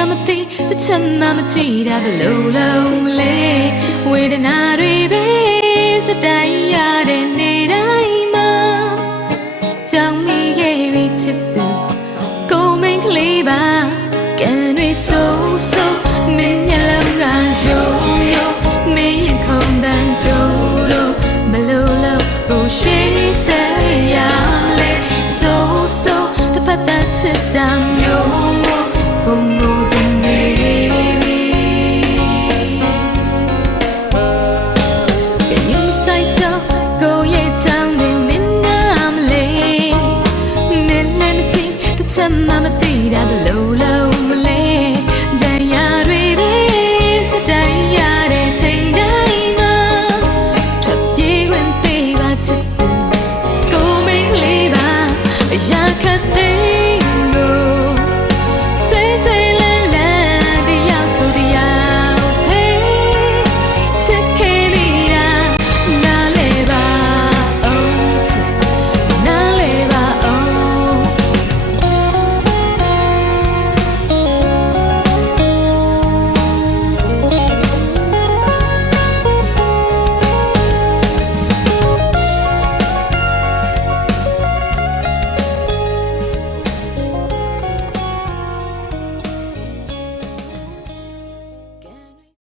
မင်းကမသိတစ်ချက်မှမကြည့်တာဘယ်လို့လုံးမလဲဝေဒနာတွေပဲစတိုင်းရတဲ့နေတိုင်းမှာကြောင်မိရဲ့ပြီးချစ်သူကိုမင်းကလေးပါကန်တွေဆိုးဆိုးမင်းမျက်လုံးကယိုယိုမင်းရင်ခုန်တန်တိုးတို့ဘယ်လို့လို့ကိုရှိစေရမလဲ so so တစ်ဖက်သက်ချစ်တာ သိတာဘလို့လုံးမလဲတရားတွေပဲစတိုင်းရတဲ့ချိန်တိုင်းမှာထွက်ပြေးဝင်ပေးပါချစ်သူကိုမင်းလေးပါအရာခတ်တဲ့